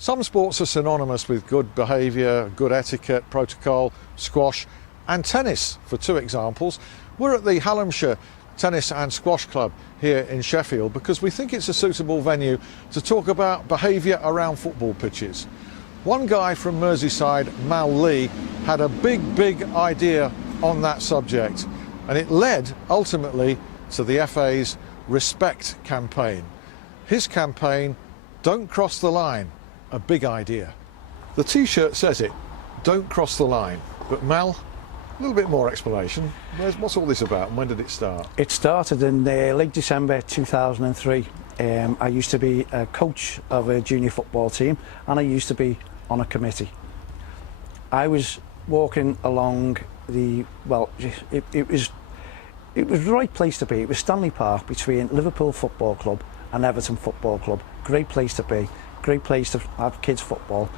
Some sports are synonymous with good behaviour, good etiquette, protocol, squash and tennis, for two examples. We're at the Hallamshire Tennis and Squash Club here in Sheffield because we think it's a suitable venue to talk about behaviour around football pitches. One guy from Merseyside, Mal Lee, had a big idea on that subject, and it led ultimately to the FA's Respect campaign. His campaign, Don't Cross the Line, a big idea. The T-shirt says it, don't cross the line. But Mal, a little bit more explanation. What's all this about and when did it start? It started in late December 2003. I used to be a coach of a junior football team and I used to be on a committee. I was walking along the, well, it was the right place to be. It was Stanley Park between Liverpool Football Club and Everton Football Club. Great place to be, great place to have kids football.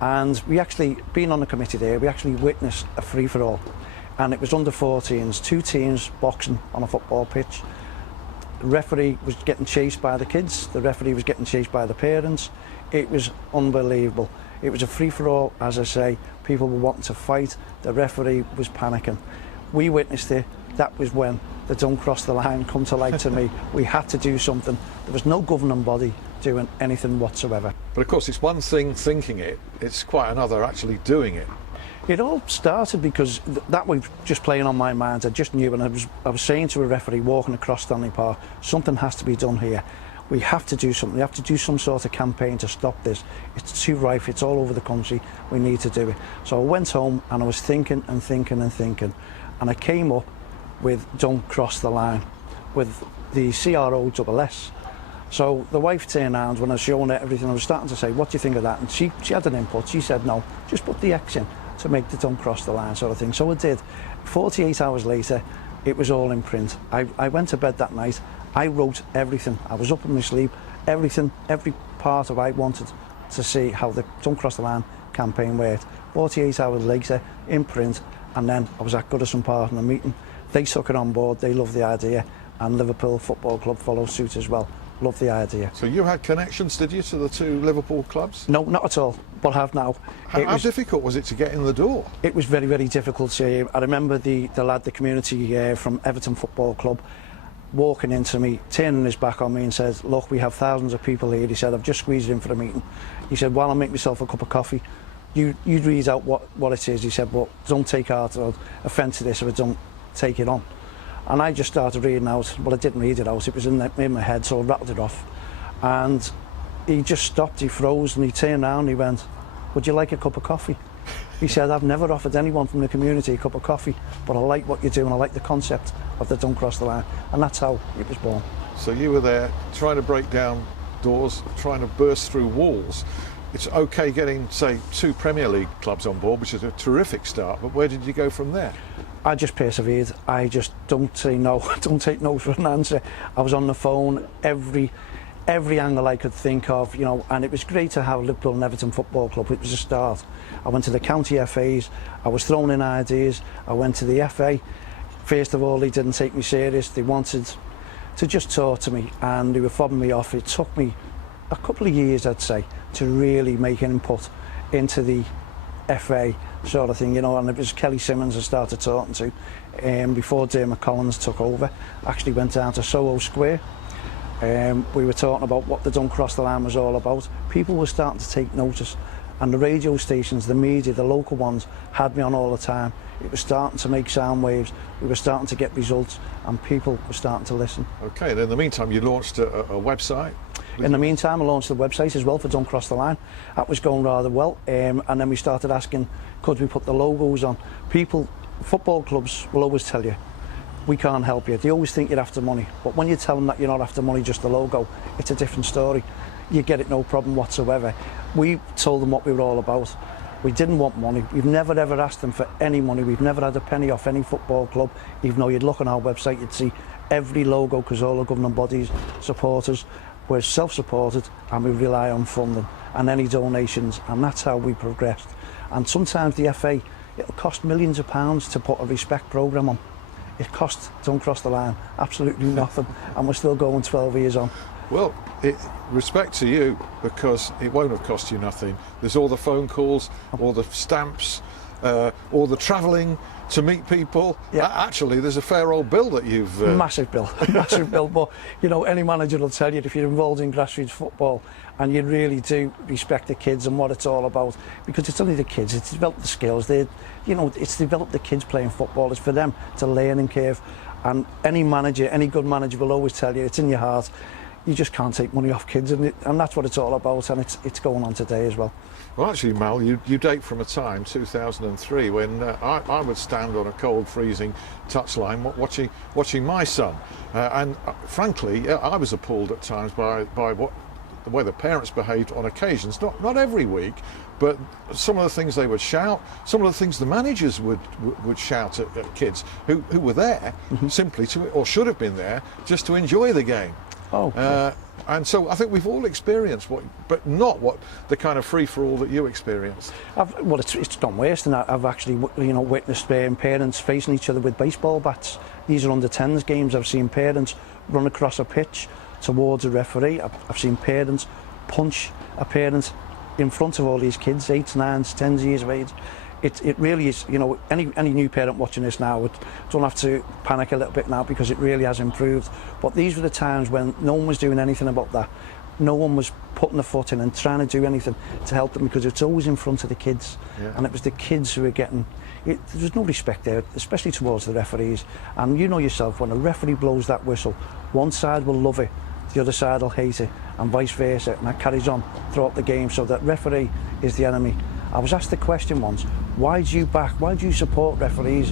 And we actually, being on the committee there, we actually witnessed a free-for-all. And it was under 14s, two teams boxing on a football pitch. The referee was getting chased by the kids, the referee was getting chased by the parents. It was unbelievable. It was a free-for-all, as I say. People were wanting to fight, the referee was panicking. We witnessed it. That was when the Don't Cross the Line come to light to me. We had to do something. There was no governing body doing anything whatsoever. But of course it's one thing thinking it, it's quite another actually doing it. It all started because that was just playing on my mind. I just knew, and I was saying to a referee walking across Stanley Park, something has to be done here. We have to do something. We have to do some sort of campaign to stop this. It's too rife, it's all over the country. We need to do it. So I went home and I was thinking and thinking and thinking, and I came up with Don't Cross the Line, with the CROSS. So the wife turned around when I was showing her everything. I was starting to say, what do you think of that? And she had an input. She said, no, just put the X in to make the Don't Cross the Line sort of thing. So I did. 48 hours later, it was all in print. I went to bed that night. I wrote everything. I was up in my sleep. Everything, every part of I wanted to see how the Don't Cross the Line campaign worked. 48 hours later, in print, and then I was at Goodison Park in a meeting. They took it on board. They loved the idea, and Liverpool Football Club followed suit as well. Loved the idea. So you had connections, did you, to the two Liverpool clubs? No, not at all, but have now. How difficult was it to get in the door? It was very difficult. I remember the lad, the community from Everton Football Club, walking into me, turning his back on me and said, look, we have thousands of people here. He said, I've just squeezed in for a meeting. He said, while I make myself a cup of coffee, you read out what it is. He said, but don't take offence to this if I don't take it on. And I just started reading out. Well, I didn't read it out, it was in my head, so I rattled it off. And he just stopped, he froze, and he turned around and he went, would you like a cup of coffee? He said, I've never offered anyone from the community a cup of coffee, but I like what you're doing, I like the concept of the Don't Cross the Line. And that's how it was born. So you were there trying to break down doors, trying to burst through walls. It's okay getting, say, 2 Premier League clubs on board, which is a terrific start, but where did you go from there? I just persevered. I just don't say no. Don't take no for an answer. I was on the phone every angle I could think of, you know, and it was great to have Liverpool and Everton Football Club. It was a start. I went to the county FAs. I was throwing in ideas. I went to the FA. First of all, they didn't take me serious. They wanted to just talk to me, and they were fobbing me off. It took me a couple of years, I'd say, to really make an input into the FA sort of thing, you know, and it was Kelly Simmons I started talking to before Dermot Collins took over. Actually went down to Soho Square. We were talking about what the Don't Cross the Line was all about. People were starting to take notice, and the radio stations, the media, the local ones had me on all the time. It was starting to make sound waves. We were starting to get results, and people were starting to listen. Okay, and in the meantime you launched a website. In the meantime, I launched the website as well for Don't Cross the Line. That was going rather well, and then we started asking, could we put the logos on? People, football clubs will always tell you, we can't help you. They always think you're after money, but when you tell them that you're not after money, just the logo, it's a different story. You get it no problem whatsoever. We told them what we were all about. We didn't want money. We've never ever asked them for any money. We've never had a penny off any football club, even though you'd look on our website, you'd see every logo, because all the governing bodies, supporters, we're self-supported, and we rely on funding and any donations, and that's how we progressed. And sometimes the FA, it'll cost millions of pounds to put a respect programme on. It costs Don't Cross the Line absolutely nothing, and we're still going 12 years on. Well, respect to you, because it won't have cost you nothing. There's all the phone calls, all the stamps, all the travelling to meet people. Yeah. Actually, there's a fair old bill that you've... Massive bill, massive bill. But, you know, any manager will tell you, if you're involved in grassroots football and you really do respect the kids and what it's all about, because it's only the kids, it's developed the skills. It's developed the kids playing football. It's for them to learning curve. And any manager, any good manager will always tell you, it's in your heart. You just can't take money off kids, and that's what it's all about, and it's going on today as well. Well, actually, Mal, you date from a time, 2003, when I would stand on a cold, freezing touchline watching my son. And frankly, I was appalled at times by the way the parents behaved on occasions, not every week, but some of the things they would shout, some of the things the managers would shout at kids who were there simply to, or should have been there, just to enjoy the game. And so I think we've all experienced but not the kind of free-for-all that you experienced. It's done worse than that. I've actually, witnessed parents facing each other with baseball bats. These are under-10s games. I've seen parents run across a pitch towards a referee. I've seen parents punch a parent in front of all these kids, 8s, 9s, 10s years of age. It really is, any new parent watching this now don't have to panic a little bit now, because it really has improved. But these were the times when no one was doing anything about that. No one was putting the foot in and trying to do anything to help them, because it's always in front of the kids. Yeah. And it was the kids who were getting... there was no respect there, especially towards the referees. And you know yourself, when a referee blows that whistle, one side will love it, the other side will hate it, and vice versa. And that carries on throughout the game, so that referee is the enemy. I was asked the question once, why do you support referees?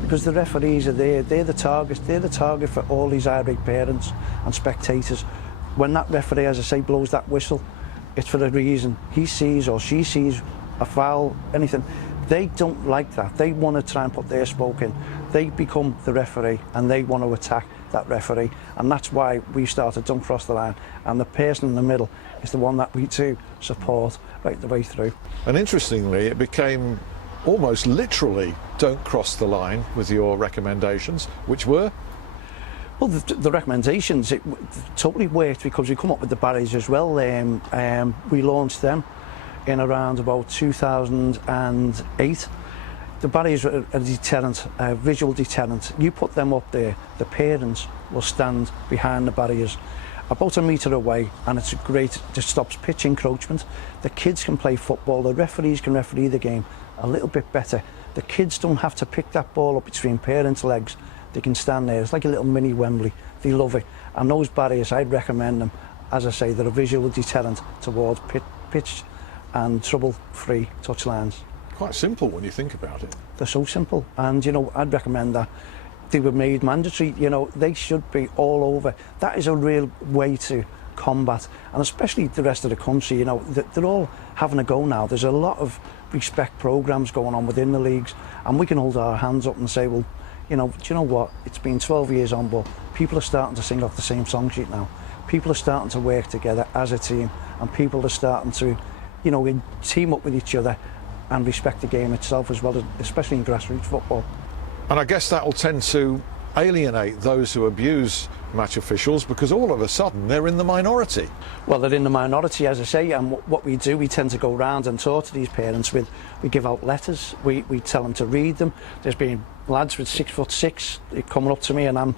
Because the referees are there, they're the target for all these irate parents and spectators. When that referee, as I say, blows that whistle, it's for a reason. He sees or she sees a foul, anything. They don't like that. They want to try and put their spoke in. They become the referee and they want to attack that referee, and that's why we started Don't Cross the Line, and the person in the middle is the one that we do support right the way through. And interestingly, it became almost literally Don't Cross the Line with your recommendations, which were? Well, the recommendations, it totally worked, because we come up with the barriers as well. We launched them in around about 2008. The barriers are a deterrent, a visual deterrent. You put them up there, the parents will stand behind the barriers about a metre away, and it's great. It stops pitch encroachment. The kids can play football, the referees can referee the game a little bit better. The kids don't have to pick that ball up between parents' legs. They can stand there. It's like a little mini Wembley. They love it. And those barriers, I'd recommend them. As I say, they're a visual deterrent towards pitch and trouble-free touchlines. Quite simple when you think about it. They're so simple, and I'd recommend that they were made mandatory. They should be all over. That is a real way to combat, and especially the rest of the country. They're all having a go now. There's a lot of respect programs going on within the leagues, and we can hold our hands up and say, well, do you know what? It's been 12 years on, but people are starting to sing off the same song sheet now. People are starting to work together as a team, and people are starting to, team up with each other and respect the game itself as well, especially in grassroots football. And I guess that'll tend to alienate those who abuse match officials, because all of a sudden they're in the minority. Well, they're in the minority, as I say, and what we do, we tend to go round and talk to these parents we give out letters, we tell them to read them. There's been lads with 6'6" coming up to me, and I'm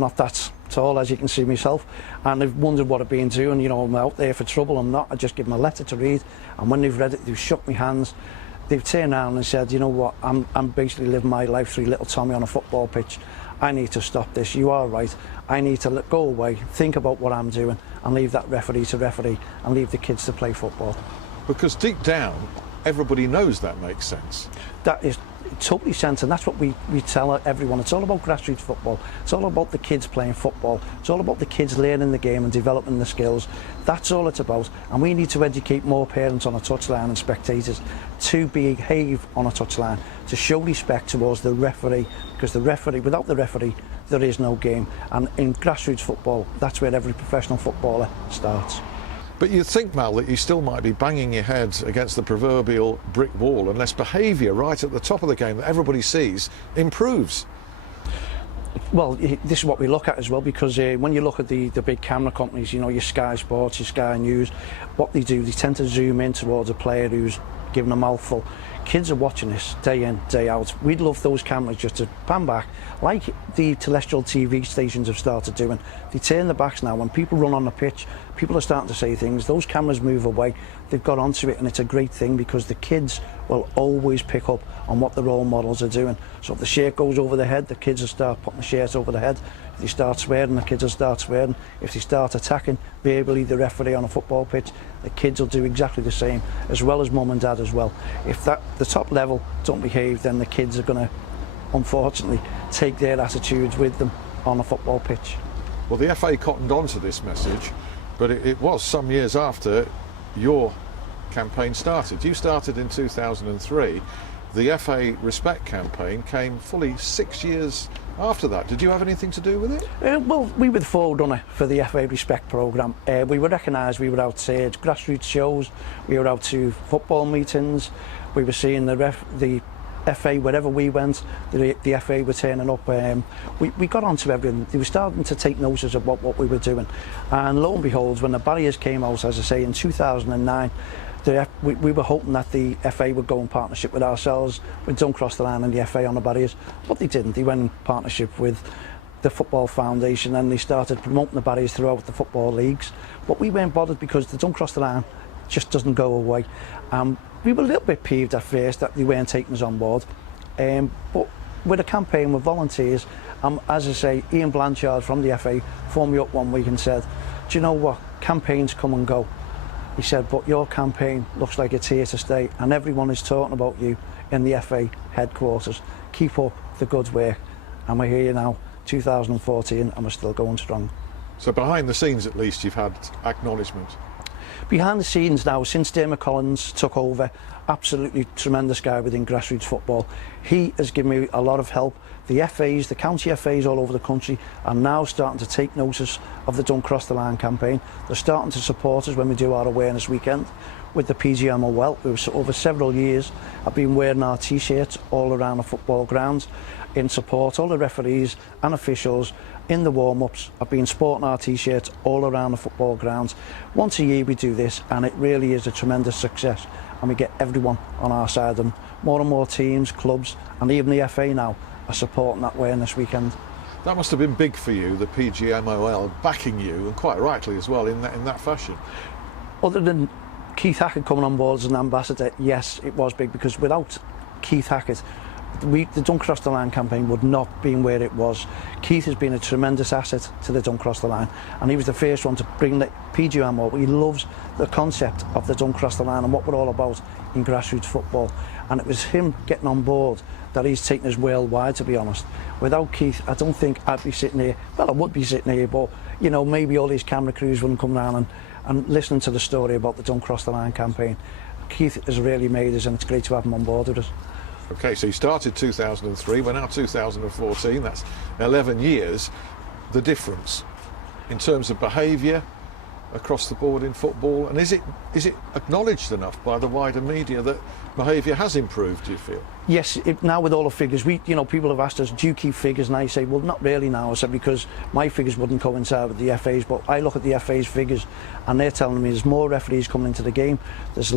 not that tall, as you can see myself, and they've wondered what I've been doing. I'm out there for trouble. I'm not. I just give them a letter to read, and when they've read it, they've shook my hands. They've turned around and said, you know what, I'm basically living my life through little Tommy on a football pitch. I need to stop this. You are right. I need to go away, think about what I'm doing, and leave that referee to referee, and leave the kids to play football. Because deep down, everybody knows that makes sense. That is totally sense, and that's what we tell everyone. It's all about grassroots football. It's all about the kids playing football. It's all about the kids learning the game and developing the skills. That's all it's about, and we need to educate more parents on a touchline and spectators to behave on a touchline, to show respect towards the referee, because without the referee there is no game. And in grassroots football, that's where every professional footballer starts. But you'd think, Mal, that you still might be banging your head against the proverbial brick wall unless behaviour right at the top of the game that everybody sees improves. Well, this is what we look at as well, because when you look at the big camera companies, you know, your Sky Sports, your Sky News, what they do, they tend to zoom in towards a player who's giving a mouthful. Kids are watching this day in, day out. We'd love those cameras just to pan back, like the terrestrial TV stations have started doing. They turn their backs now. When people run on the pitch, people are starting to say things. Those cameras move away. They've got onto it, and it's a great thing because the kids will always pick up on what the role models are doing. So if the shirt goes over the head, the kids will start putting the shirt over the head. If they start swearing, the kids will start swearing. If they start attacking verbally the referee on a football pitch, the kids will do exactly the same, as well as mum and dad as well. If the top level don't behave, then the kids are going to, unfortunately, take their attitudes with them on a football pitch. Well, the FA cottoned on to this message, but it was some years after your campaign started. You started in 2003. The FA Respect campaign came fully 6 years after that. Did you have anything to do with it? Well, we were the forerunner for the FA Respect programme. We were recognised. We were out to grassroots shows. We were out to football meetings. We were seeing the FA wherever we went. The FA were turning up. We got onto everything. They were starting to take notice of what we were doing. And lo and behold, when the barriers came out, as I say, in 2009, we were hoping that the FA would go in partnership with ourselves, with Don't Cross the Line and the FA on the barriers, but they didn't. They went in partnership with the Football Foundation, and they started promoting the barriers throughout the football leagues. But we weren't bothered because the Don't Cross the Line just doesn't go away. We were a little bit peeved at first that they weren't taking us on board, but with a campaign with volunteers, as I say, Ian Blanchard from the FA phoned me up one week and said, do you know what, campaigns come and go. He said, but your campaign looks like it's here to stay, and everyone is talking about you in the FA headquarters. Keep up the good work. And we're here now, 2014, and we're still going strong. So behind the scenes, at least, you've had acknowledgement. Behind the scenes now, since Dermot Collins took over, absolutely tremendous guy within grassroots football. He has given me a lot of help. The FAs, the county FAs all over the country are now starting to take notice of the Don't Cross the Line campaign. They're starting to support us when we do our awareness weekend with the PGMO. Well, over several years I've been wearing our t-shirts all around the football grounds in support. All the referees and officials in the warm-ups have been sporting our t-shirts all around the football grounds. Once a year we do this, and it really is a tremendous success, and we get everyone on our side, and more teams, clubs, and even the FA now are supporting that awareness weekend. That must have been big for you, the PGMOL backing you, and quite rightly as well, in that fashion. Other than Keith Hackett coming on board as an ambassador, yes, it was big, because without Keith Hackett, the Don't Cross the Line campaign would not have been where it was. Keith has been a tremendous asset to the Don't Cross the Line, and he was the first one to bring the PGMO. He loves the concept of the Don't Cross the Line and what we're all about in grassroots football, and it was him getting on board that he's taken us worldwide, to be honest. Without Keith, I don't think I'd be sitting here. Well, I would be sitting here, but you know, maybe all these camera crews wouldn't come down and listening to the story about the Don't Cross the Line campaign. Keith has really made us, and it's great to have him on board with us. Okay, so you started 2003, we're now 2014, that's 11 years. The difference in terms of behaviour across the board in football, and is it acknowledged enough by the wider media that behaviour has improved, do you feel? Yes, now with all the figures, people have asked us, do you keep figures? And I say, well, not really now. I said, because my figures wouldn't coincide with the FA's, but I look at the FA's figures and they're telling me there's more referees coming into the game, there's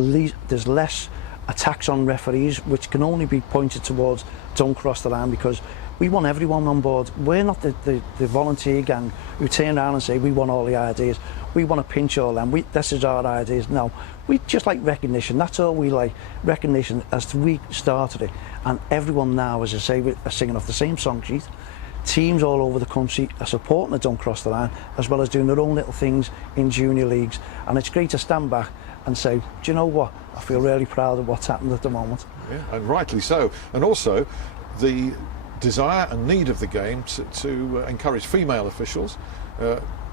less attacks on referees, which can only be pointed towards Don't Cross the Line, because we want everyone on board. We're not the volunteer gang who turn around and say we want all the ideas, we want to pinch all them, this is our ideas. No, we just like recognition. That's all we like, recognition, as we started it. And everyone now, as I say, are singing off the same song sheet. Teams all over the country are supporting the Don't Cross the Line, as well as doing their own little things in junior leagues, and it's great to stand back and say, do you know what, I feel really proud of what's happened at the moment. Yeah, and rightly so. And also the desire and need of the game to encourage female officials,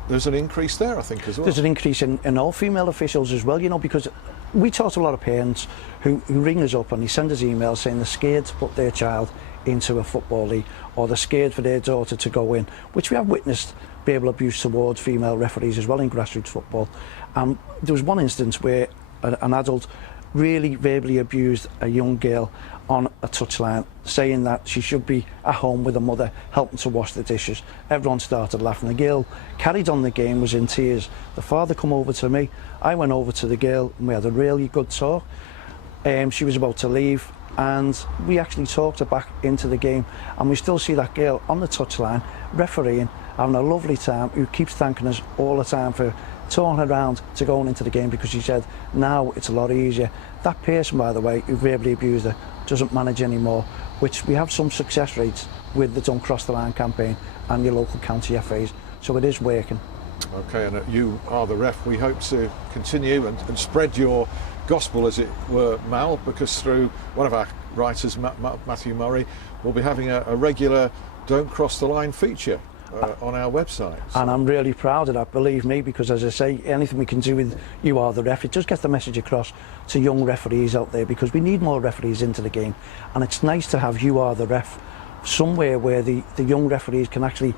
there's an increase there, I think, as well. There's an increase in all female officials as well, you know, because we talk to a lot of parents who ring us up and they send us emails saying they're scared to put their child into a football league, or they're scared for their daughter to go in, which we have witnessed behaviour abuse towards female referees as well in grassroots football. There was one instance where an adult really verbally abused a young girl on a touchline, saying that she should be at home with her mother helping to wash the dishes. Everyone started laughing. The girl carried on the game, was in tears. The father come over to me, I went over to the girl and we had a really good talk. She was about to leave and we actually talked her back into the game, and we still see that girl on the touchline refereeing, having a lovely time, who keeps thanking us all the time for turning around to going into the game, because she said now it's a lot easier. That person, by the way, who verbally abused her, doesn't manage anymore, which we have some success rates with the Don't Cross the Line campaign and your local county FAs, so it is working. Okay, and You Are the Ref, we hope to continue and spread your gospel, as it were, Mal, because through one of our writers, Matthew Murray, we'll be having a regular Don't Cross the Line feature on our website. So. And I'm really proud of that, believe me, because as I say, anything we can do with You Are the Ref, it does get the message across to young referees out there, because we need more referees into the game, and it's nice to have You Are the Ref somewhere where the young referees can actually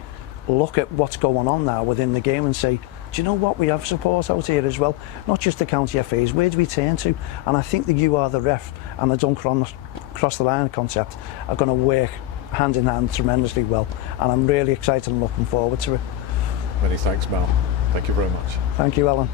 look at what's going on now within the game and say, do you know what, we have support out here as well, not just the county FAs, where do we turn to? And I think the You Are the Ref and the Don't Cross the Line concept are going to work hand in hand tremendously well, and I'm really excited and looking forward to it. Many thanks, Mal. Thank you very much. Thank you, Alan.